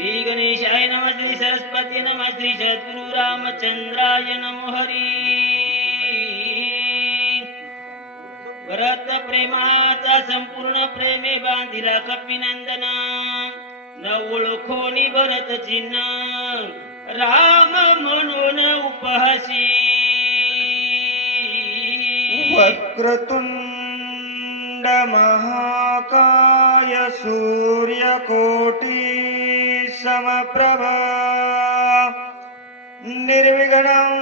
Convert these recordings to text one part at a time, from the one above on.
श्री गणेशाय नमः, श्री सरस्वती नमः, श्री सद्गुरु रामचंद्राय नमो हरी. भरत प्रेमाचा संपूर्ण प्रेमे बांधिला कपिनंदन, न ओळखोनी भरत चिन्ह राम म्हणून उपहासी. वक्रतुंड महाकाय सूर्यकोटी समप्रभ निर्विघ्नं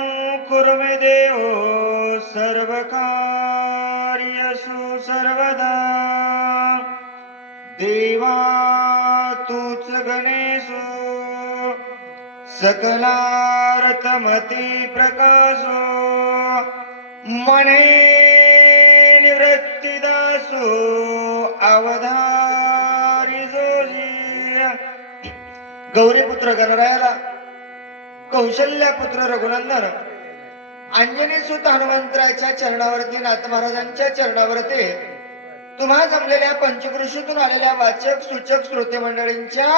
कुरु मे देव सर्वकार्यसु सर्वदा. देवा तूच गणेशो सकलार्थमती प्रकाशो मने निवृत्तिदासो अवधारी जोशी. गौरीपुत्र गणरायाला कौशल्यापुत्र रघुनंदन अंजनी सुत हनुमंतराच्या चरणावरती नाथ महाराजांच्या चरणावरती तुम्हा जमलेल्या पंचकृषीतून आलेल्या वाचक सूचक श्रोते मंडळींच्या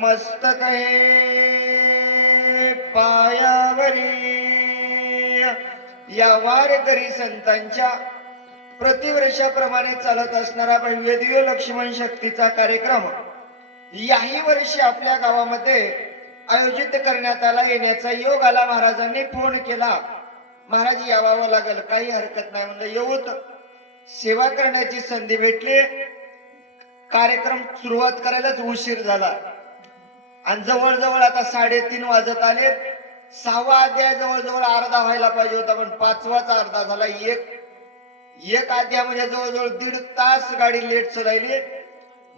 मस्तक हे पायावरी या वारकरी संतांच्या प्रतिवर्षाप्रमाणे चालत असणारा भव्य दिव्य लक्ष्मण शक्तीचा कार्यक्रम याही वर्षी आपल्या गावामध्ये आयोजित करण्यात आला. येण्याचा योग आला. महाराजांनी फोन केला, महाराज यावं लागेल, काही हरकत नाही म्हणलं. येऊत सेवा करण्याची संधी भेटली. कार्यक्रम सुरुवात करायलाच उशीर झाला आणि जवळजवळ आता 3:30 वाजत आले. 6वा अध्याय जवळजवळ अर्धा व्हायला पाहिजे होता, पण 5वाचा अर्धा झाला. एक अध्याय म्हणजे जवळजवळ 1.5 तास गाडी लेट चालली.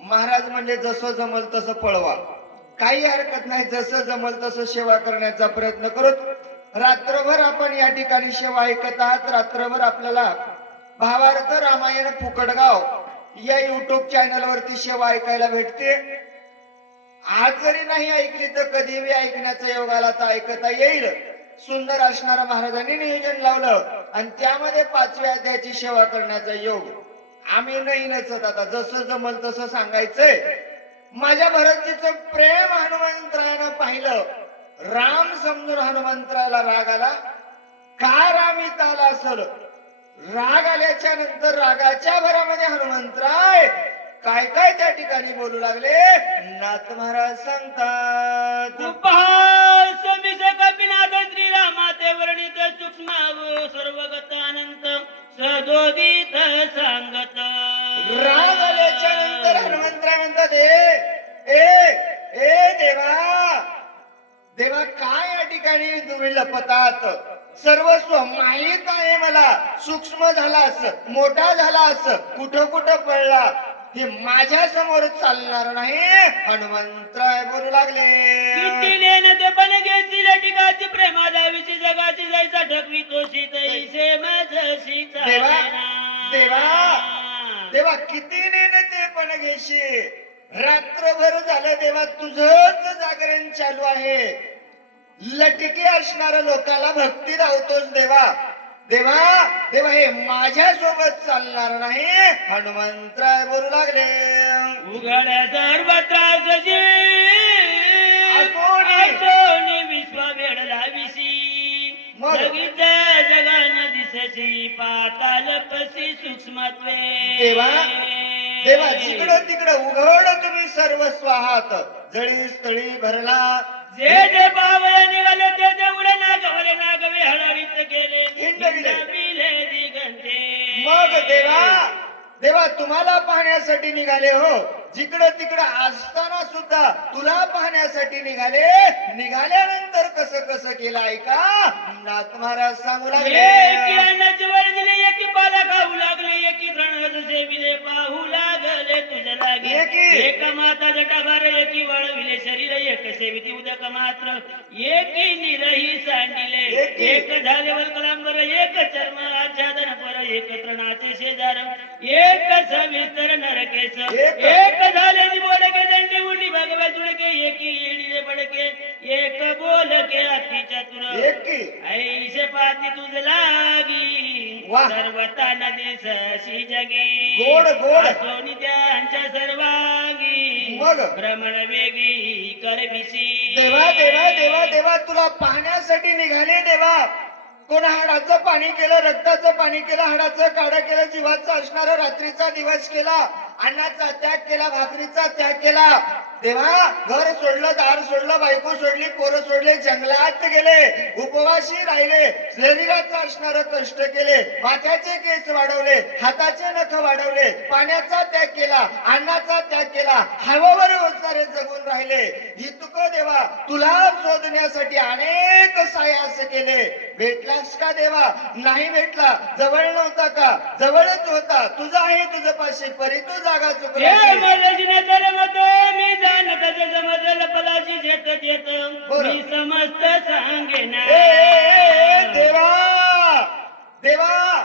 महाराज म्हणले जसं जमल तसं पळवा, काही हरकत नाही, जसं जमल तसं सेवा करण्याचा प्रयत्न करत. रात्रभर आपण या ठिकाणी सेवा ऐकत आहात. रात्रभर आपल्याला भावार्थ रामायण फुकटगाव या युट्यूब चॅनल वरती सेवा ऐकायला भेटते. आज जरी नाही ऐकली तर कधी ऐकण्याचा योग आला तर ऐकता येईल. सुंदर असणारा महाराजांनी नियोजन लावलं आणि त्यामध्ये 5व्या अध्यायाची सेवा करण्याचा योग. आम्ही नाही नचत, आता जसं जमल तसं सांगायचंय. माझ्या भरतजीचं प्रेम हनुमंतरायानं पाहिलं. राम समजून हनुमंतरायाला राग आला. का राम इथं आला असल? राग आल्याच्या नंतर रागाच्या भरामध्ये हनुमंतराय काय काय त्या ठिकाणी बोलू लागले. नाथ महाराज सांगतात, उपहास समिस कपिनाथ श्रीरामाते वर्णित सूक्ष्म सर्वगत अनंत सदोदित सांगत. राग आल्याच्या नंतर हनुमंतराय म्हणतात, ए देवा देवा, काय या ठिकाणी तुम्ही लपतात? सर्वस्व माहित आहे मला. सूक्ष्म झालास, मोठा झालास, कुठं कुठं पडला, हे माझ्या समोर चालणार नाही. हनुमंतराय बोलू लागले, किती लेन ते पण घेतली लटिकाची प्रेमा दावीची जगाची जायचा ढकवी तोशी तैसे माझशी देवा देवा देवा, किती नेन ते पण घेशी. रात्रभर झालं देवा तुझंच जागरण चालू आहे. लटके असणाऱ्या लोकांना भक्ती धावतोस देवा. देवा देवा, हे माझ्या सोबत चालणार नाही. हनुमंतराय बोलू लागले, उघड्या सर्वत्र विश्व वेडला विशी जगान दिसची पाताल पसी सूक्ष्मत्वे. देवा देवा, जिकडं तिकडं उघड तुम्ही सर्वस्व आहात. जळी स्थळी भरला, जे जे पावले निघाले ते ते उडे नागवले नागवे हळवीत गेले हिंडविले दिगंते. मग देवा देवा, तुम्हाला पाहण्यासाठी निघाले हो. जिकडं तिकडं असताना सुद्धा तुला पाहण्यासाठी निघाले. निघाल्यानंतर कसं कसं केलं ऐका. नाथ महाराज सांगू लागले, एकी अन्नाची वर दिले, एकी पाला खाऊ लागले, एकी तृण सेविले पाहू लागले तुझ लागे. एक माता जटाभार एकी वळविले शरीर, एक सेविती उदक मात्र एकी निरही सांडिले. एक झाले वल्कलांबर, एक चर्म आच्छादन पर, एक तृणाचे शेजार, एक सविस्तर नरकेश, एक झाले बोडके दंडी उडी भगवे जुडके, एकी येडीले बडके, एक बोलके अति चतुर, ऐसे पाती तुझ लागी सर्वता नदी सशी जगी. गोड गोड सोनी त्यांच्या सर्वांगी मग? भ्रमण वेगी करविसी देवा देवा देवा देवा तुला पाहण्यासाठी निघाले देवा. कोण हाडाचं पाणी केलं, रक्ताचं पाणी केलं, हाडाचं काढा केलं, जीवाचा असणारा रात्रीचा दिवस केला, अन्नाचा त्याग केला, भाकरीचा त्याग केला. देवा घर सोडलं, दार सोडलं, बायको सोडली, पोरं सोडले, जंगलात गेले, उपवाशी राहिले, शरीराचं असणार कष्ट केले, माथ्याचे केस वाढवले, हाताचे नख वाढवले, पाण्याचा त्याग केला, अन्नाचा त्याग केला, हवावर ओसारे जगून राहिले. इतकं देवा तुला शोधण्यासाठी अनेक सायास केले. भेटलास का देवा? नाही भेटला. जवळ नव्हता का? जवळच होता. तुझं आहे तुझं पाशी परी तू जागा चुकला. मी जाणत समजल पलाशी शेतात येत बरं. मी समस्त सांगेना. देवा देवा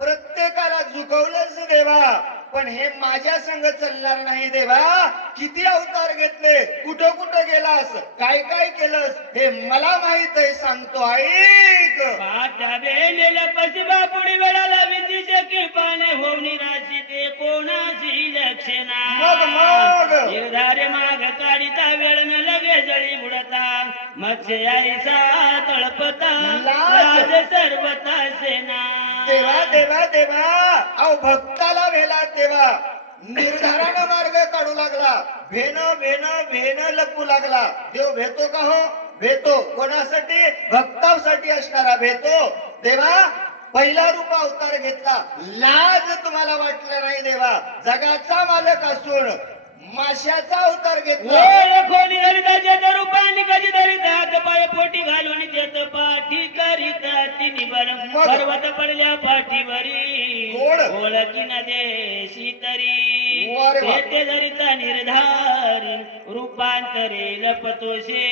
प्रत्येकाला झुकवलंच देवा, पण हे माझ्या संग चालणार नाही देवा. किती अवतार घेतले, कुठं कुठं गेलास, काय काय केलंस हे मला माहित आहे. सांगतो ऐक. पाटा बेलेला पसिबा पुढे वेळाला विधी शकी पाने होऊन राशी ते कोणाची लक्षणा. मग निर्धारे माग काढिता वेळ न लगे जळी बुडता मत्स्य आईसा तळपता लाज सर्वता सेना. देवा देवा देवा अहो भक्ताला भेला देवा निर्धारानं मार्ग काढू लागला. भेन भेन भेन लपू लागला. देव भेतो का? हो भेतो. कोणासाठी? भक्तासाठी असणारा भेतो. देवा पहिला रूप अवतार घेतला. लाज तुम्हाला वाटलं नाही देवा. जगाचा मालक असून माशाचा अवतार घेतला. कोणी हरिताच्या रूपाने कधी धरित हात पाय पोटी घालून देत पाठी करीता तिन्ही पर्वत पडल्या पाठीवरी ओळखी न देशी तरी ते धरिता निर्धारी रूपांतरे लपतोशे.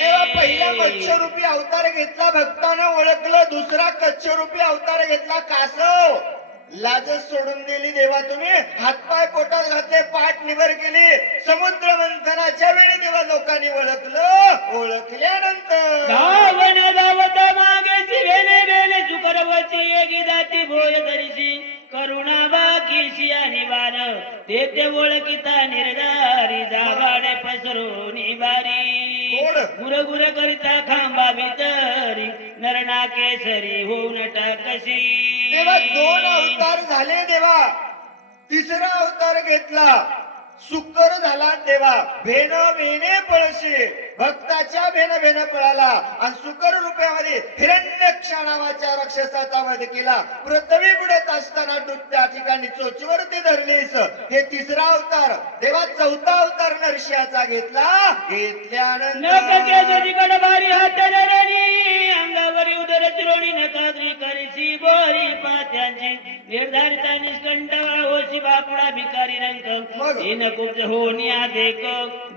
तेव्हा पहिला मत्स्यरूपी अवतार घेतला, भक्तानं ओळखलं. दुसरा कच्छरूपी अवतार घेतला, कासव. लाजच सोडून दिली देवा तुम्ही. हातपाय पोटात घातले, पाठ निवर केली. समुद्र मंथनाच्या वेळी देवा लोकांनी ओळखलं. ओळखल्यानंतर धावत मागेची वेने वेने चुकरवची एगी जाती भोय धरिशी करुणा बाकीशी आणि बार ते ओळखिता निर्धारी जावाडे पसरोनी बारी गुर गुर करिता खांबा भीतरी नरणा केसरी होऊन टाकशी. देवा दोन अवतार झाले देवा. तिसरा अवतार घेतला, सुकर झाला देवा. भेन भेने पळशी भक्ताच्या भेन भेन पळाला आणि सुकर रूपामध्ये हिरण्यक्ष नावाच्या राक्षसाचा वध केला. पृथ्वी बुडत असताना तू त्या ठिकाणी चोचीवरती धरलीस. हे तिसरा अवतार देवा. चौथा अवतार नरसिंहाचा घेतला. घेतल्यानंतर भारी हात अंगावरी उदर चिरोणी नकाद्री करीशी बोरी पात्यांची निर्धारिता निष्कंठवा होशी बापुडा भिकारी रंग कुब्ज होनिया देख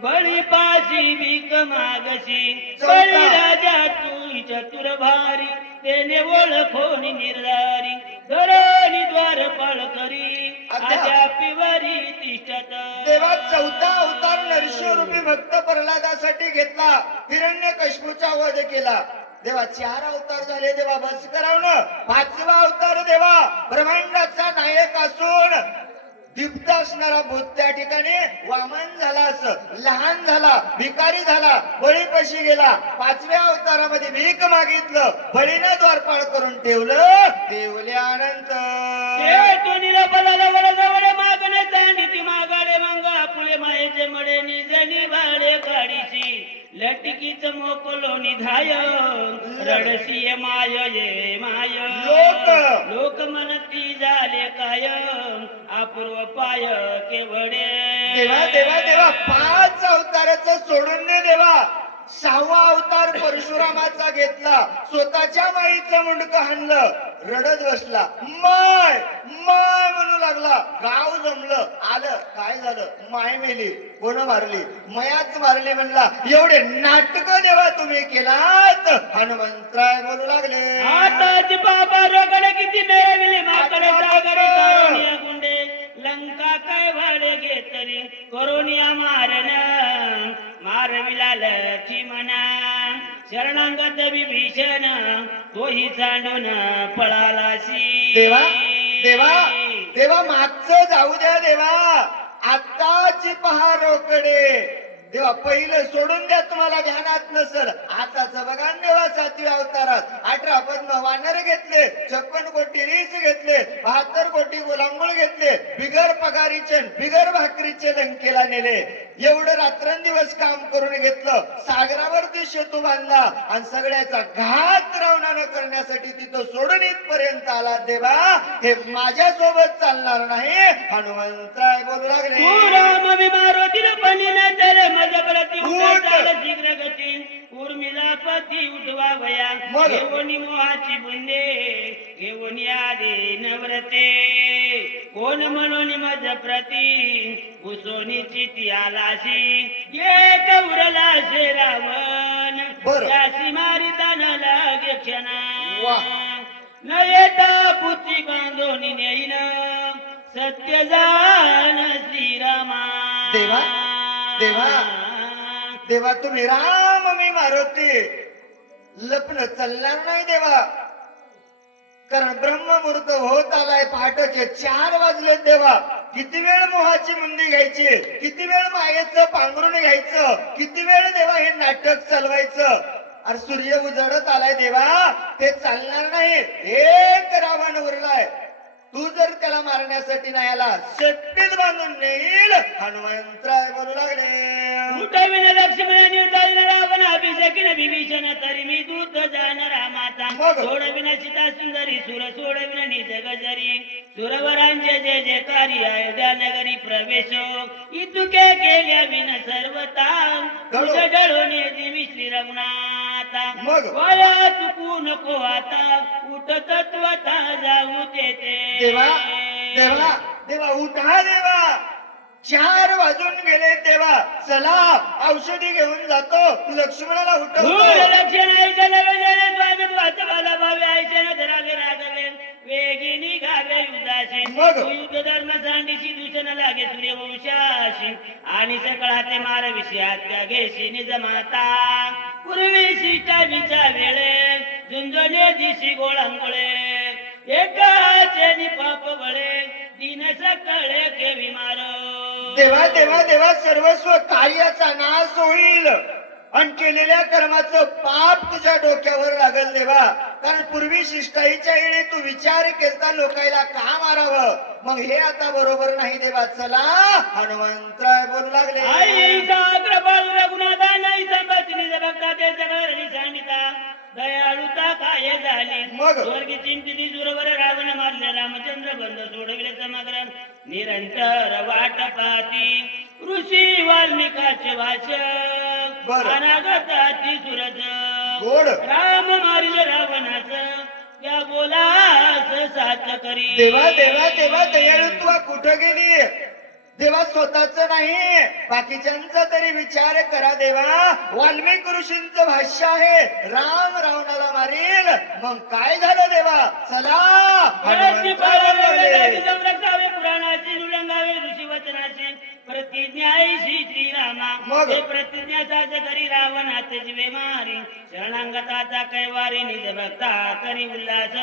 बळी पाशी भीक मागशी बळी राजा तू चतुर भारी तेने ओळखोनी निर्धारी धरणी द्वारपाळ करी आद्यापिवरी तिष्ठत. देवा चौथा अवतार नरसिंहरूपी भक्त प्रल्हादासाठी घेतला. हिरण्यकश्यपूचा वध केला. देवा चार अवतार झाले देवा. बस करावं. पाचवा अवतार देवा ब्रह्मांडाचा नायक असून दीप्त असणारा भूत त्या ठिकाणी वामन झाला. असं लहान झाला, भिकारी झाला, बळीपाशी गेला. पाचव्या अवतारामध्ये भीक मागितलं, बळीनं द्वारपाळ करून ठेवलं. ठेवल्यानंतर मागणे चांदी मागाडे मांगा फुले मायेचे मडे निजनी बाळे गाडीची लटकीच मोकलो निधाय रडसी माय ये माय लोक म्हणती झाले काय अपूर्व पाय केवडे. देवा देवा देवा पाच अवताराचं सोडून दे देवा. सहावा अवतार परशुरामाचा घेतला. स्वतःच्या माईचं मुंडक हाणलं, रडत बसला. माय माय म्हणू लागला. गाव जमलं. आलं काय झालं? माय मेली. कोण मारली? मयाच मारली म्हणला. एवढे नाटक देवा तुम्ही केलात. हनुमंतराय बोलू लागले. आताच बाबा रोगडे किती मिळविले माकडे सागरे गुंडे लंका काय भाडे घेतरी करोनिया मारन मारविला लक्ष्मणा शरणांगत विभीषण तोही चांडून पळालासी. देवा देवा देवा मागचं जाऊ द्या देवा. आताची पहा रोकडे. देवा पहिलं सोडून द्या, तुम्हाला ध्यानात नसल. आताच बघा न देवा, 7व्या अवतारात 18 पद्म वानर घेतले, 56 कोटी रीस घेतले, 72 कोटी गुलांगुळ घेतले, बिगर पगारीचे बिगर भाकरीचे लंकेला नेले. एवढं रात्रंदिवस काम करून घेतलं, सागरावरती सेतू बांधला आणि सगळ्याचा घात रावणानं करण्यासाठी तिथं सोडून इथपर्यंत आला. देवा हे माझ्या सोबत चालणार नाही. हनुमंतराय बोलू लागले, तू राम विमारोतील पणीने तेरे मज प्रति उठाल शीघ्र गती, उर्मिला पती उठवा वया, मग? घेऊनी मोहाची बुंदे, घेऊनी आदे नव्रते, कोण म्हणून मज प्रती घुसोनी चिती आलाशी, एक उरला शे रावण, बरं. त्यासी मारिता न लागे क्षणा, वाह. न येता पुती बांधोनी नेईन, सत्य जाण श्रीरामा. देवा, देवा, देवा तुम्ही राम मी मारुती लपणं चालणार नाही देवा. कारण ब्रह्ममुहूर्त होत आलाय, पहाटेचे 4 वाजले. देवा किती वेळ मोहाची मुंदी घ्यायची, किती वेळ मायेचं पांघरून घ्यायचं, किती वेळ देवा हे नाटक चालवायचं. अरे सूर्य उजळत आलाय देवा, ते चालणार नाही. एक रावण उरलाय, तू जर त्याला मारण्यासाठी नाही आला, शेपटीत बांधून नेईल. हनुमंतराय बोलू लागले, उठविन लक्ष्मणाने जाईल रावण, अभिषेकीन विभीषण तरी मी दूत जाण रामाचा, मग? सोडविन सीता सुंदरी, सुर सोडविन निज गजरी, सुरवरांचे जे जे कार्य अयोध्या नगरी प्रवेश, इतुके केल्या विन सर्वता, तुझ डळून दिवी श्री रघुनाथा, मग? वया चुकू नको आता, उठ तत्वता जाऊ तेथे. देवा, देवा, देवा उठा देवा. 4 वाजून गेले देवा. चला औषधी घेऊन जातो, लक्ष्मणाला उठवतो. लक्षण ऐकलं वजन स्वागत वाचवाला भावे ऐकन धरावे रागवे, वेगी निघावे युद्धाशी, मग? युद्ध धर्म सांडीशी दूषण लागे सूर्यवंशाशी, आणि सकळाते मार विषयात त्या घेशी निज माता, पूर्वी सीतावीचा वेळे झुंजणे दिशी गोळांगोळे, एकाचे निपाप बळे दिन सकळे केवी मार. देवा, देवा, देवा सर्वस्व कार्याचा नाश होईल आणि केलेल्या कर्माचं पाप तुझ्या डोक्यावर लागल देवा. कारण पूर्वी शिष्टाईच्या येणे तू विचार केलता लोकायला का मारावं, मग हे आता बरोबर नाही देवा. चला हनुमंतराय बोलू लागले, आई सागर बाळू रघुनाथा नाही संपत्ती भक्ता ते सगळं सांगिता, दयाळुता काय झाली, मग? स्वर्गी चिंतिती सुरवर रावण मारले, रामचंद्र बंद सोडविले समग्र, निरंतर वाट पाहती ऋषी वाल्मिकाचे भाषण, बरं. अनागताची सुरज, गोड. राम मारिल रावणाच, त्या बोलास साच करी. देवा, देवा, देवा दयाळुत्व कुठं गेली देवा? स्वतःच नाही बाकीच्यांचा तरी विचार करा देवा. वाल्मिक ऋषींचं भाष्य आहे, राम रावणाला मारील, मग काय झालं देवा? चला हनुमंतराय बोलले, संरक्षावे पुराणाची उल्लंघावे ऋषी वचनाची, प्रतिज्ञाशी श्रीरामा, मग? हे प्रतिज्ञाचाच करी रावणाचे जीवे मारी, शरणांगताचा कैवारी निज भक्ता करी उल्हास,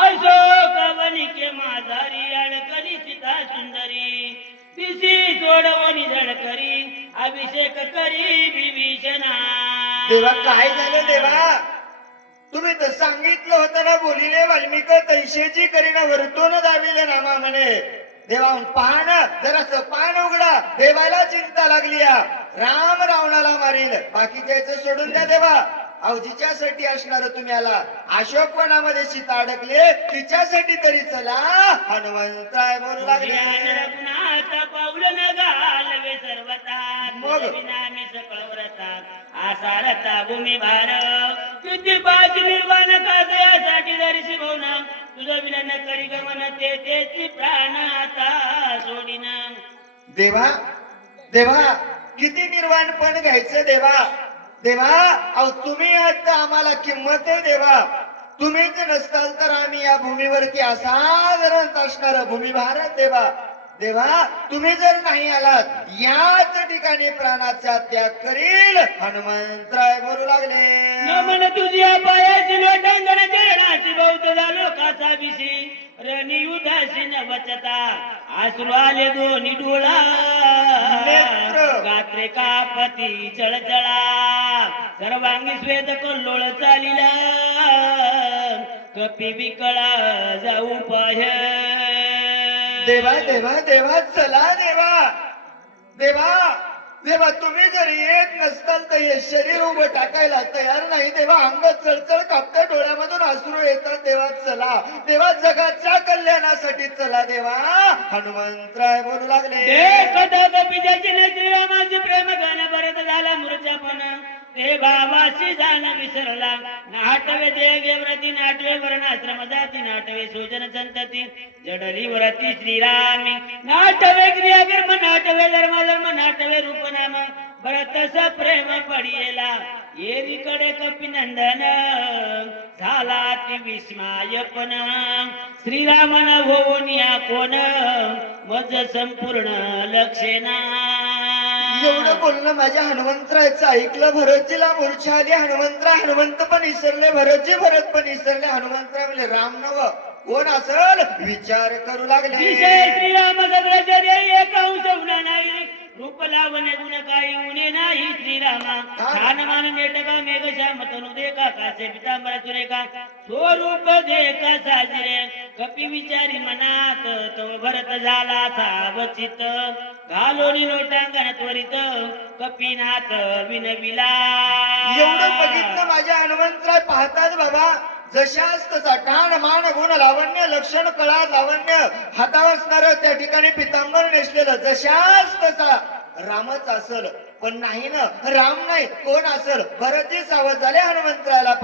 अशोक वनिके माझारी अडकली सीता सुंदरी, तिसी सोडवणी झड करी अभिषेक करी विभीषणा. देवा काय झालं देवा? तुम्ही तर सांगितलं होतं ना, बोलिले वाल्मिक तैशेची करीना वर्तून दाविले नामा म्हणे. देवा पान जरास पान उघडा, देवाला चिंता लागली. राम रावणाला मारील, बाकीच्या सोडून द्या देवा. अहो जिच्यासाठी असणार तुम्ही आला, अशोक वनामध्ये सीता अडकले, तिच्यासाठी तरी चला. हनुमंतराय बोलू लागले, रघुनाथ पाऊल न घालवे सर्वता, मग? विनामी सकळ व्रतात आसारता भूमी भार, किती पाच निर्वाण काजयासाठी दर्शी भवना, तुझं विलन करी गमन ते तेची प्राण आता सोडीन. देवा, देवा किती निर्वाणपण घ्यायचं देवा. देवा अहो तुम्ही आता आम्हाला किंमत आहे देवा. तुम्हीच नसताल तर आम्ही या भूमीवरती असाधारण असणार भूमिभार देवा. देवा तुम्ही जर नाही आलात, याच ठिकाणी प्राणाचा त्याग करील. हनुमंतराय बोलू लागले, न म्हण तुझ्या पायाची लोटांगण चरणाची बौद्ध लोकाचा विशी, रणयुधाशी न वचता आसरू आले दोन्ही डोळा नेत्र. गात्रे कापती चळचळा सर्वांगी स्वेद कल्लोळ चालिला कपी विकळा जाऊ पाय देवा देवा देवा चला देवा देवा देवा तुम्ही जर येत नसताल तर हे शरीर उभं टाकायला तयार नाही देवा. अंग चळचळ कापतं, डोळ्यामधून अश्रू येतात देवा. चला देवा, जगाच्या कल्याणासाठी चला देवा. हनुमंतराय बोलू लागले. कथा कपिजाची श्रीरामाचे प्रेम गाणं परत झाला मूर्छापण ते भावाशी जाण विसरला नाटवे देगे व्रती नाटवे वर्णाश्रम जाती नाटवे सोजन संतती जडली व्रती श्रीरामी नाटवे क्रियाकर्म नाटवे धर्म धर्म नाटवे रूप नाम भरतस प्रेम पडियेला येरीकडे कपिनंदन झाला ती विस्मायपण श्रीरामन होऊन या कोण मज संपूर्ण लक्षेना. एवढं बोलणं माझ्या हनुमंतरायचं ऐकलं. भरतजीला मूर्छा आली. हनुमंत पण विसरले, भरतजी भरत पण विसरले. हनुमंतराय म्हणले राम नव कोण असल विचार करू लागले. विषय श्रीराम सगळ्याचे एक अंश उन्हा नाही रूप लावणे गुण काही उणे नाही श्रीरामा मान नेटका मेघ श्याम तनु देखा कासे पितांबरा सुरेखा स्वरूप देखा साजरे कपी विचारी मनात तो भरत झाला सावचित घालोनी लोटांगण त्वरित कपीनाथ विनविला. एवढं बघितलं माझ्या हनुमंतराय पाहतात बाबा. जशास तसा ठाण मान गुण लावण्य लक्षण कळा लावण्य हातावर असणार त्या ठिकाणी पितांबर नेसलेलं जशास तसा रामच असल. पण नाही ना, राम नाही कोण असल. भरतजी सावध झाले. हनुमंतराला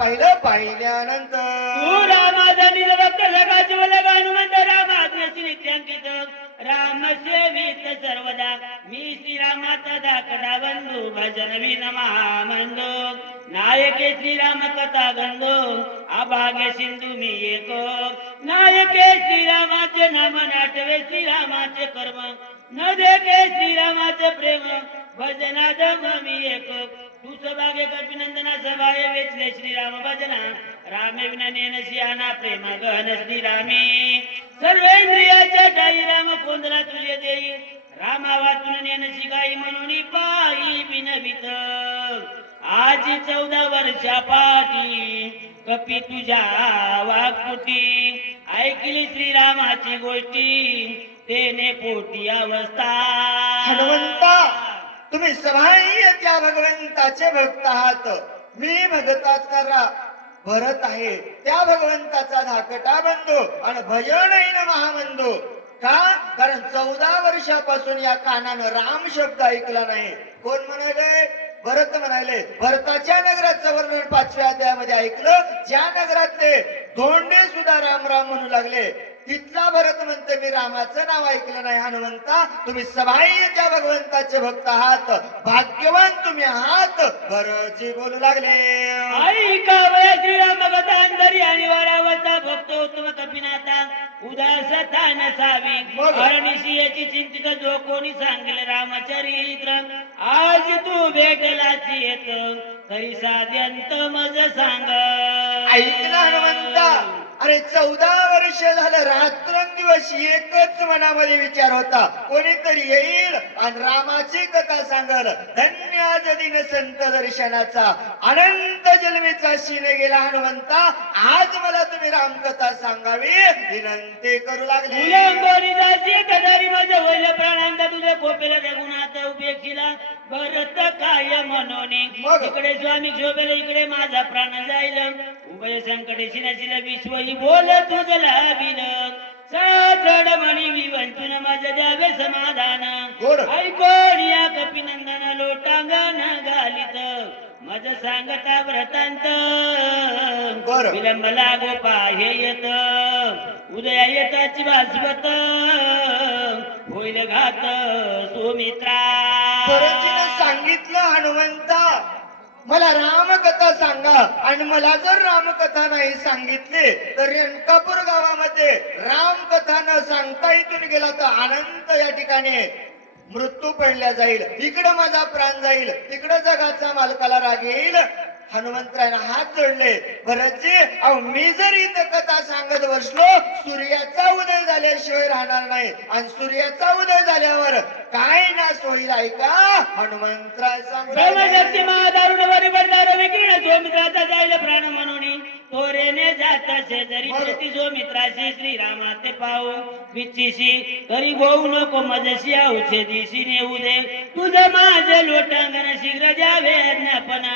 पाहिल्यानंतर तू रामाचा निजभक्त जगाचे वल्लभ हनुमंत रामाद्वेषी नित्यांकित राम सेवित सर्वदा मी श्रीरामाचा धाकटा बंधू भजन विन महामंदो नायके श्रीराम कथा गंधो अभाग्य सिंधू मी एक नायके श्रीरामाचे नाम नाटवे श्रीरामाचे कर्म न देखे श्रीरामाचे प्रेम भजनाद मी एक तू सभागे कपिनंदना सभाये वेचले श्रीराम भजना रामे विना नेन सियाना प्रेम गहन श्रीरामी सर्वेंद्रियाच्या ठाई राम कोंदला तुझे देई रामा वाचून नेन शिगाई म्हणून पायी बिनवित आजी 14 वर्षा पाठी कपी तुझ्या वाकुटी ऐकली श्रीरामाची गोष्टी तेने पोटी अवस्था. हनुमंता तुम्ही सभाई त्या भगवंताचे भक्त आहात. मी भगताचा भरत आहे त्या भगवंताचा धाकटा बंधू आणि भजनहीन महाबंधू. का? कारण 14 वर्षापासून या कानानं राम शब्द ऐकला नाही. कोण म्हणाले? भरत म्हणाले. भरताच्या नगराचं वर्णन 5व्या अध्यायामध्ये ऐकलं. ज्या नगरातले धोंडे सुद्धा राम राम म्हणू लागले तिथला भरत म्हणते मी रामाचं नाव ऐकलं नाही. हनुमंता तुम्ही सभाई त्या भगवंताचे भक्त आहात. भाग्यवान तुम्ही आहात. भरतजी बोलू लागले. ऐकावया श्रीराम कथा अंतरी आणि वारावरचा भक्त उत्तम कपिनाथा उदासता नसावी हरणीशी याची चिंतित जो कोणी सांगेल रामचरित्र आज तू भेटलाची येत तरी साध्यंत मज सांग. ऐक ना हनुमंता, अरे 14 वर्ष झालं रात्रंदिवस एकच मनामध्ये विचार होता कोणीतरी येईल आणि रामाची कथा सांगल. धन्य आज दिन संत दर्शनाचा अनंत जन्मीचा शीन गेला. हनुमंता आज मला तुम्ही रामकथा सांगावी विनंती करू लागले. होईल प्राणांत तुझ्या कोपेला रघुनाथ उपेक्षिला भरत काय म्हणून इकडे स्वामी शोभेला इकडे माझा प्राण जाईल उभय संकटे शिनशिल विश्व बोल तुझला बिल साधड म्हणी विवंतून माझं द्यावे समाधान ऐकोण या कपिनंदन लोटांगण घालित मज सांगता व्रतांत विलंब लागो पाहे येत उदया येताची भास्वत होईल घात सुमित्रा. सांगितलं हनुमंता मला रामकथा सांगा आणि मला जर रामकथा नाही सांगितली तर रेणकापूर गावामध्ये रामकथा न सांगता इथून गेला तर अनंत या ठिकाणी मृत्यू पडल्या जाईल. इकडं माझा प्राण जाईल तिकडं जगाचा मालकाला राग येईल. हनुमंतरायनं हात जोडले. भरतजी, अहो मी जर इथं कथा सांगत बसलो, सूर्याचा उदय झाल्याशिवाय राहणार नाही, आणि सूर्याचा उदय झाल्यावर काय नाश होईल ऐका. हनुमंतराय सांगू ब्रह्मशक्ती महादारुण वरिबरदार विकीर्ण सौमित्राचा जाईल प्राण म्हणून तोरेने जात शेजारी प्रति सौमित्राशी श्रीरामा ते पाहू विच्छिशी तरी गोऊ नको मजशी औषधीशी नेऊ दे तुझं माझं लोटांगण शीघ्र द्यावे ज्ञापना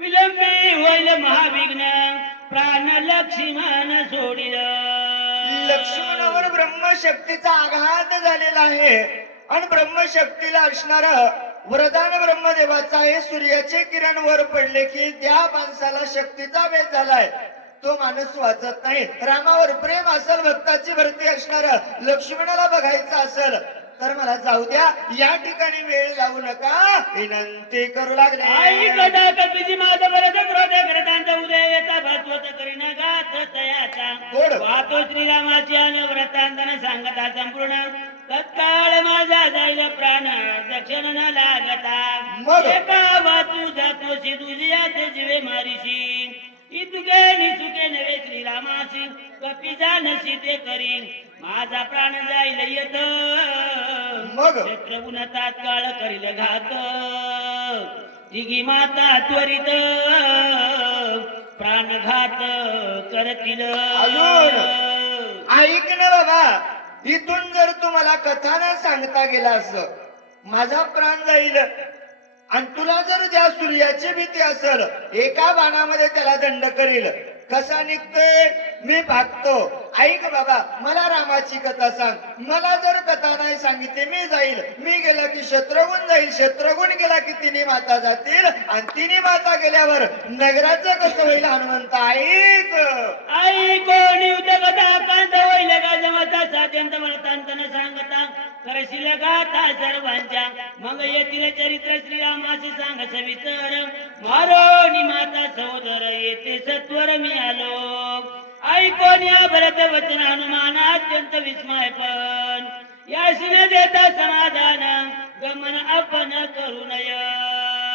विलंबी होईल महाविघ्न प्राण लक्ष्मण सोडिल. लक्ष्मणावर ब्रह्मशक्तीचा आघात झालेला आहे, आणि ब्रह्मशक्तीला असणार वरदान ब्रह्मदेवाचा आहे. सूर्याचे किरण वर पडले की त्या माणसाला शक्तीचा वेध झालाय, तो माणूस वाचत नाही. रामावर प्रेम असेल, भक्ताची भरती असणार, लक्ष्मणाला बघायचं असेल तर मला जाऊ द्या, या ठिकाणी वेळ लावू नका विनंती करू लागले. आई कदा कपिची माता भरत क्रोध करतांत उदय येता भास्वत करीना गात तयाचा वातो श्रीरामाची अन व्रतांतन सांगता संपूर्ण तत्काळ माझा जाईल प्राण दक्षिण न लागता एका वाचू जातो तुझ्यात जीवे मारिशी इतुके निसुके नवे श्रीरामासी कपी जानसी ते करी माझा प्राण जाईल येत मग शत्रुघ्न तात्काळ करील घात तिघी माता त्वरित प्राणघात करतील. ऐक ना बाबा, इथून जर तुम्हाला कथा न सांगता गेला असं माझा प्राण जाईल, आणि तुला जर त्या सूर्याची भीती असेल, एका बाणामध्ये त्याला दंड करील, कसा निघतोय मी भागतो. ऐक बाबा, मला रामाची कथा सांग. मला जर कथा नाही सांगितली मी जाईल, मी गेला की शत्रुघ्न जाईल, शत्रुघ्न गेला की तिन्ही माता जातील, आणि तिन्ही माता गेल्यावर नगराचं कसं होईल. हनुमंत ऐक. आई कोणी उदगता कांत होईल का जमता सात्यंत वृत्तांतन सांगता करशील गाथा सर्वांच्या मग येथील चरित्र श्रीरामाचे सांग सविस्तर मारोनी माता सहोदर येते सत्वर मी आलो. ऐकून या भरत वचन हनुमान अत्यंत विस्मय पण याशी न देता समाधान गमन आपण करू नय.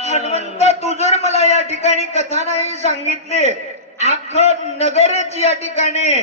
हनुमंत, तू जर मला या ठिकाणी कथा नाही सांगितली, अख्खं नगरच या ठिकाणी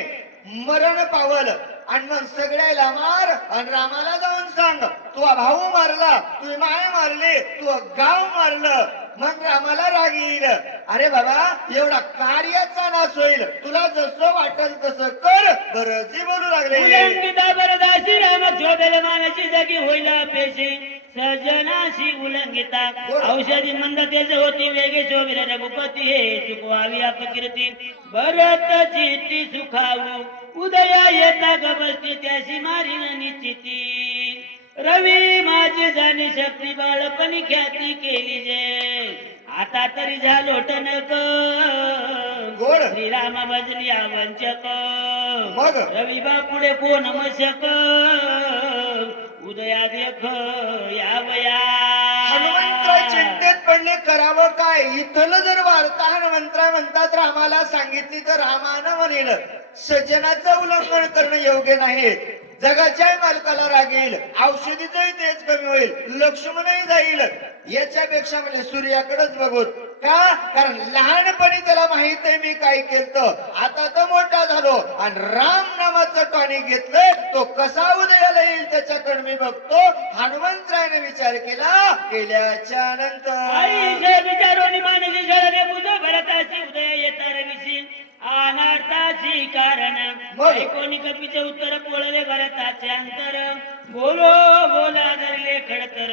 मरण पावल, आणि मग सगळ्याला मार, आणि रामाला जाऊन सांग तू भाऊ मारला, तू माय मारले, तू गाव मारलं, मग रामाला राग येईल. अरे बाबा, एवढा कार्याचा नाश होईल, तुला जसं वाटल तसं कर. बरजी बोलू लागले. उल्लंघिता बरदासी राम शोभेल मानसी जगी होईल पेशी सजनाशी उल्लंघिता औषधी मंद तेज होती वेगे शोभिल रघुपती हे चुकवावी अपकीर्ती भरत चित्ती सुखावू उदया येता गबसती त्याशी मारीन निश्चिती. रवी माझी जाणी शक्ती बाळपणी ख्याती केली जे आता तरी झालो टणक गोड श्रीराम भजली वंचक मग रवी बापुढे कोण मशक उदया देख यावया. हनुमंत चिंतेत पडले, करावं काय. इथलं जर वार्ता हनुमंत म्हणतात रामाला सांगितली तर रामानं म्हणेल सज्जनाचं उल्लंघन करणं योग्य नाही, जगाच्या मालकाला राग येईल, औषधीचंही तेज कमी होईल, लक्ष्मणही जाईल. याच्यापेक्षा म्हणजे सूर्याकडेच बघूत का, कारण लहानपणी त्याला माहित आहे मी काय केलं, आता तर मोठा झालो आणि राम नामाचं टॉनिक घेतलंय, तो कसा उदयाला येईल त्याच्याकडे मी बघतो. हनुमंतरायने विचार केला. केल्याच्या नंतर विचारोनी मानसी शरणे बुध भरताची उदय येता रविशी अनार्थाची कारण कोणी कपीचे उत्तर पोळले भरताचे अंतर बोलो बोला धरले खडतर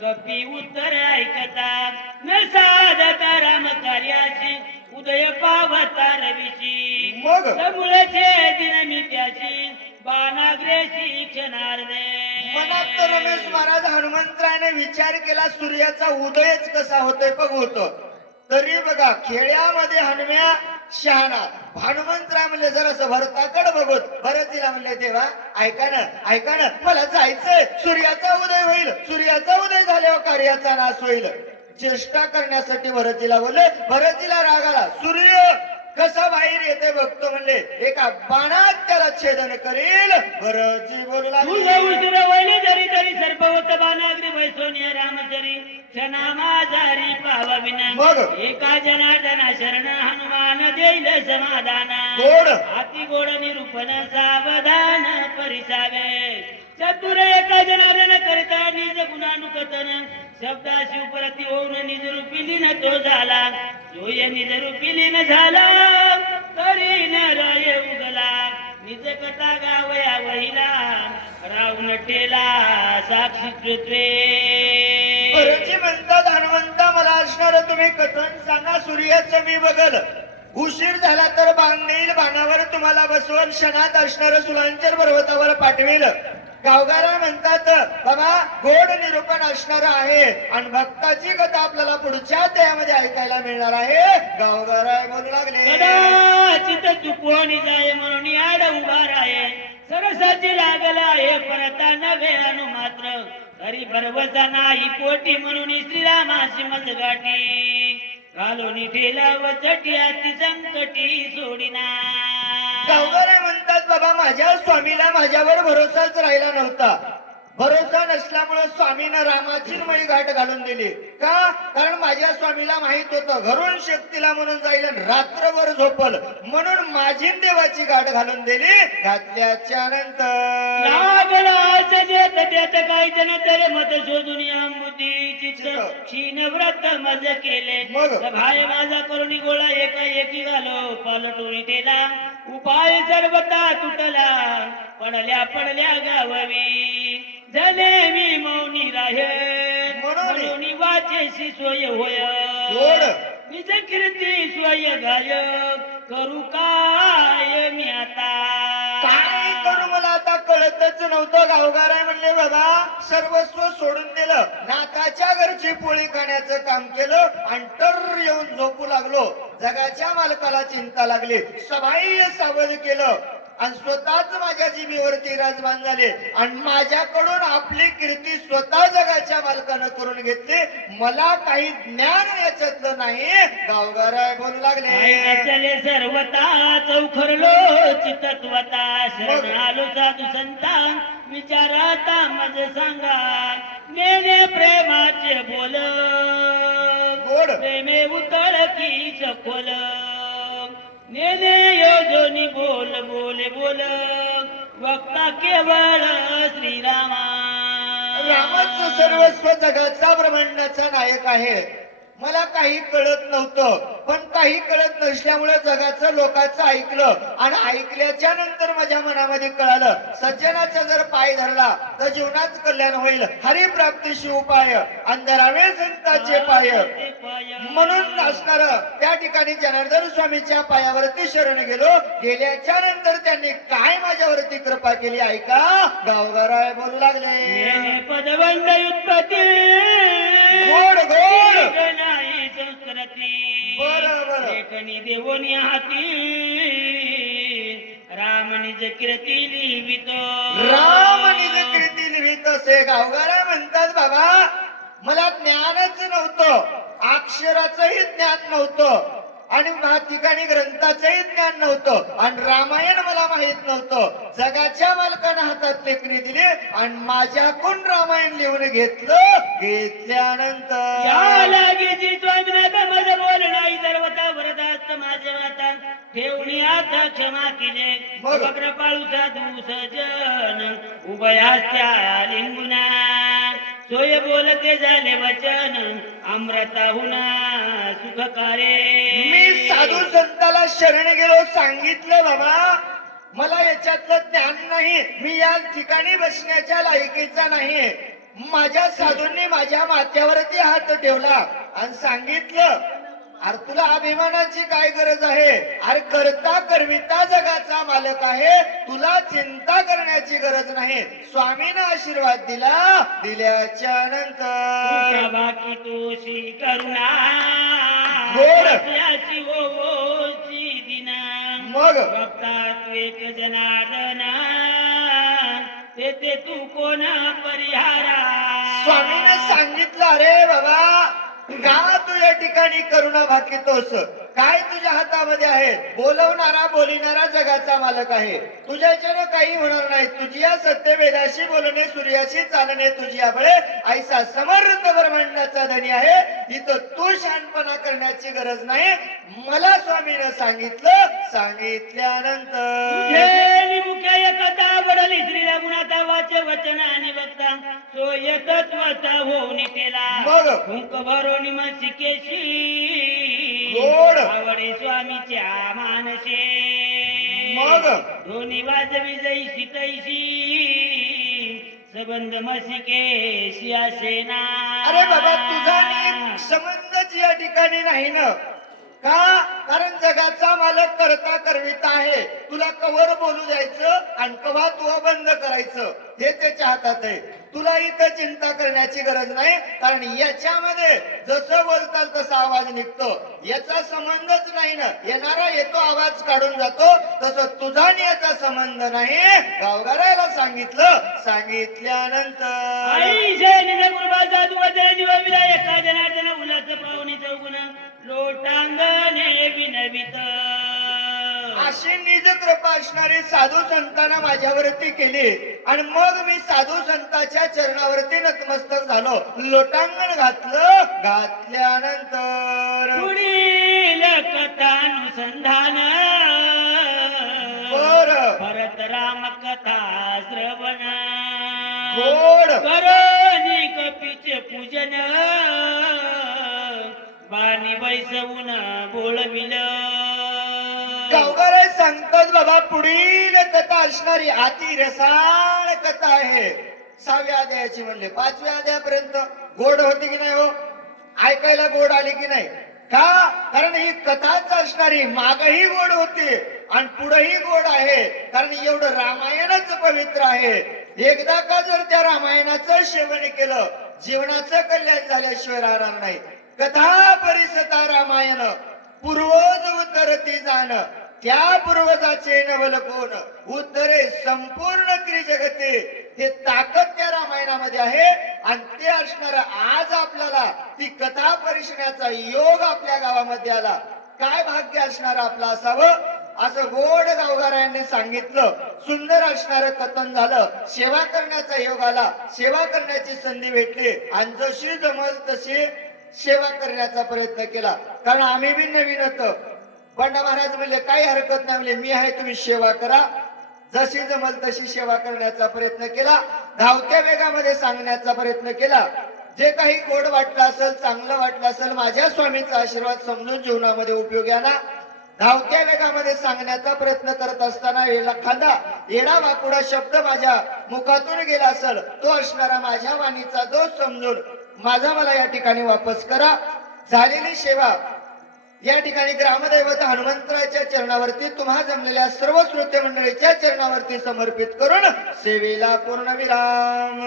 कपी उत्तर ऐकता न साधता राम कार्याची उदय पावता रवीची मग मुळचे दिन मी त्याची बाणाग्रेशी क्षणार्धे. मनात तर रमेश महाराज हनुमंतरायने विचार केला सूर्याचा उदयच कसा होतोय बघतो. तरी बघा खेड्यामध्ये हनुम्या शहाणा. हनुमंतराय म्हणले जरासं भरताकडे बघत, भरतीला म्हणले देवा ऐका ना मला जायचंय, सूर्याचा उदय होईल, सूर्याचा उदय झाल्यावर कार्याचा नाश होईल. चेष्टा करण्यासाठी भरतीला बोलले. भरतीला राग आला, सूर्य कसा बाहेर येते बघतो म्हणले एका बाणात त्याला छेदन करील भरतजी बोलू तुझ लागले उशीर वैली जरी तरी सर्पवत बाणाग्री वैसोनिया रामचरी क्षणा माझारी पावा विना मग? एका जनार्दना शरण हनुमान देईल समाधान गोड. अति गोड निरूपण सावधान परिसावे चतुर एका जनार्दन करिता निज गुणानुकथन शब्दाशी उपरती होऊन निज रूपी लीन तो झाला जोय निज रूपी लीन झाला तरी न राय उगला निज कथा गावया वहिला रावण टेला साक्षी भरतजी म्हणतात हनुमंता मला असणार तुम्ही कथन सांगा सूर्याचं मी बघल उशीर झाला तर बाण देईल बाणावर तुम्हाला बसवल क्षणात असणार सुलांचर पर्वतावर पाठवेल गावगारा म्हणतात बाबा गोड निरूपण असणार आहे आणि भक्ताची कथा आपल्याला पुढच्या त्यामध्ये ऐकायला मिळणार आहे गावगारा बोलू लागले कदाचित चुकवणी जाय म्हणून आड उभा राहे सरसाची लागला आहे परता नव्हे अनु मात्र तरी भरवसा नाही पोटी म्हणून श्रीरामाशी मज गाठी घालून ठेला वचटी अति संकटी सोडिना गावगारे म्हणतात बाबा माझ्या स्वामीला माझ्यावर भरोसाच राहिला नव्हता भरोसा नसल्यामुळे स्वामीनं रामाची मई घाट घालून दिली का कारण माझ्या स्वामीला माहित होतं घरून शक्तीला म्हणून जाईल आणि रात्रभर झोपल म्हणून माझी देवाची गाठ घालून दिली घातल्याच्या नंतर लागलाच देत देत काही जण तर मत शोधून अंबुती चित्त क्षीण व्रत मज केले मग? भाय माझा करुणी गोळा एका एकी घालो पालटून ठेला उपाय सर्वता तुटला पडल्या गावावी झाले मी मौनी राहे म्हणून वाचेशी सोय होय गोड. निज कीर्ती सोय गाय करू काय मी आता काय करू मला आता कळतच नव्हतं गावगारा म्हणले बाबा सर्वस्व सोडून दिलं नाकाच्या घरची पोळी खाण्याचं काम केलं आणि टर येऊन झोपू लागलो जगाच्या मालकाला चिंता लागली सबाह्य सावध केलं आणि स्वतःच माझ्या जिभेवरती राजमान झाले आणि माझ्याकडून आपली कीर्ती स्वतः जगाच्या मालकानं करून घेतली मला काही ज्ञान याच्यातलं नाही गावगारा बोलू लागले चले सर्वता चौखरलो चितत्वता शरण आलो साधू संता विचाराता मज सांगा नेने प्रेमाचे बोल गोड. प्रेमे उतळ की सखोल नेने योजनी बोल बोल बोल वक्ता केवळ श्रीरामा रामाचं सर्वस्व जगाचा ब्रह्मांडाचा नायक आहे मला काही कळत नव्हतं पण काही कळत नसल्यामुळे जगाचं लोकांचं ऐकलं आणि ऐकल्याच्या नंतर माझ्या मनामध्ये कळालं सज्जनाचा जर पाय धरला तर जीवनात कल्याण होईल हरिप्राप्तीशी उपाय अंधरावे संतांचे पाय म्हणून असणार त्या ठिकाणी जनार्दन स्वामीच्या पायावरती शरण गेलो गेल्याच्या नंतर त्यांनी काय माझ्यावरती कृपा केली ऐका गावगारा बोलू लागले पदवंड उत्पत्ती गोड गोड नाही संस्कृती बरोबर. लेखनी देवोनी हाती रामनिज कीर्ती लिहितो राम निज कीर्ती लिहित असे गावगारा म्हणतात बाबा मला ज्ञानच नव्हतं अक्षराचंही ज्ञान नव्हतं आणि या ठिकाणी ग्रंथाचंही ज्ञान नव्हतं आणि रामायण मला माहित नव्हतं जगाच्या मालकानं हातात लेखणी दिली आणि माझ्याकडून रामायण लिहून घेतलं घेतल्यानंतर या लागेची स्वामीनाथ माझं बोल नाही सर्वता वरदास्त माझ्या माता ठेवणी आता क्षमा केले मग? कृपाळू साधू सजन उभयास्त्या लिंगुना सोय बोलते झाले वचन अमृताहुना सुखकारे मी साधू संताला शरण गेलो सांगितलं बाबा मला याच्यातलं ज्ञान नाही मी या ठिकाणी बसण्याच्या लायकीचा नाही माझ्या साधूंनी माझ्या माथ्यावरती हात ठेवला आणि सांगितलं अरे तुला अभिमानाची काय गरज आहे अरे करता करविता जगाचा मालक आहे तुला चिंता करण्याची गरज नाही स्वामीनं आशीर्वाद दिला दिल्याच्या नंतर बाकी तोशी करुणा गोड. असल्याची ओची दिना मग बघता तू एक जनार्दना तेथे तू कोण परिहारा स्वामीने सांगितलं अरे बाबा का तू या ठिकाणी करुणा भाकितोस काय तुझ्या हातामध्ये आहे? बोलवणारा बोलिणारा जगाचा मालक आहे. तुझ्याच्यानं काही होणार नाही. तुझी या सत्य वेदाशी बोलणे, सूर्याशी चालणे, तुझी बळे ऐसा समर्थ ब्रह्मांडाचा धनी आहे. इथं तू शहाणपणा करण्याची गरज नाही. मला स्वामीनं सांगितल्यानंतर मुख्य एकता बडली श्रीला गुणाचा वाच वचन आणि वक्ता तो एकत्वता होऊन केला मग हुंक भरोनी मसिकेशी गोड आवडे स्वामीच्या मानसे मग दोन्ही वाजवी जैशी तैशी संबंध मसिकेशी असेना. अरे बाबा तुझा नीट संबंधच या ठिकाणी नाही ना. का? कारण जगाचा मालक करता करविता आहे. तुला कवर बोलू द्यायचं आणि कवा तू बंद करायचं हे त्याच्या हातात आहे. तुला इथं चिंता करण्याची गरज नाही. कारण याच्यामध्ये जसं बोलताल तसा आवाज निघतो. याचा संबंधच नाही ना. येणारा येतो आवाज काढून जातो. तसं तुझा आणि याचा संबंध नाही. गावगाराला सांगितल्यानंतर आई जय निजगुरुबा जादू वदन जीव विलाय एका जनार्दन उलाच पावनी चौगुण लोटांगणे विनवित. अशी निज कृपा असणारी साधू संतांना माझ्यावरती केली आणि मग मी साधू संतांच्या चरणावरती नतमस्तक झालो. लोटांगण घातल्यानंतर पुढील कथानुसंधान भरत राम कथा श्रवण गोड करोनी कपीचे पूजन बाणी बैसवून बोलविल. गावगार सांगतात बाबा पुढील कथा असणारी अति रसाळ कथा आहे. 6व्या अध्यायाची म्हणले 5व्या अध्यायापर्यंत गोड होती की नाही हो? ऐकायला गोड आली की नाही? का? कारण ही कथाच असणारी मागही गोड होती आणि पुढेही गोड आहे. कारण एवढं रामायणच पवित्र आहे. एकदा का जर त्या रामायणाचं सेवन केलं जीवनाचं कल्याण झाल्याशिवाय राहणार नाही. कथा परिसता रामायण पूर्वज उत्तरती जाण त्या पूर्वजाचे नवल कोण उत्तरे संपूर्ण त्रिजगते. ते ताकद त्या रामायणामध्ये आहे आणि ते असणार आज आपल्याला ती कथा परिसण्याचा योग आपल्या गावामध्ये आला. काय भाग्य असणार आपलं असावं. असं गोड गावगारांनी सांगितलं. सुंदर असणारं कथन झालं. सेवा करण्याचा योग आला. सेवा करण्याची संधी भेटली आणि जशी जमल तशी सेवा करण्याचा प्रयत्न केला. कारण आम्ही बी नवीन होतो. बंडा महाराज म्हणले काही हरकत नाही म्हणले मी आहे तुम्ही सेवा करा. जशी जमल तशी सेवा करण्याचा प्रयत्न केला. धावत्या वेगामध्ये सांगण्याचा प्रयत्न केला. जे काही गोड वाटलं असेल चांगलं वाटलं असेल माझ्या स्वामीचा आशीर्वाद समजून जीवनामध्ये उपयोगी आणा. धावत्या वेगामध्ये सांगण्याचा प्रयत्न करत असताना एखादा येडा वाकुडा शब्द माझ्या मुखातून गेला असेल तो असणारा माझ्या वाणीचा दोष समजून माझा मला या ठिकाणी वापस करा. झालेली सेवा या ठिकाणी ग्रामदैवत हनुमंतराच्या चरणावरती तुम्हा जमलेल्या सर्व श्रोते मंडळीच्या चरणावरती समर्पित करून सेवेला पूर्ण विराम.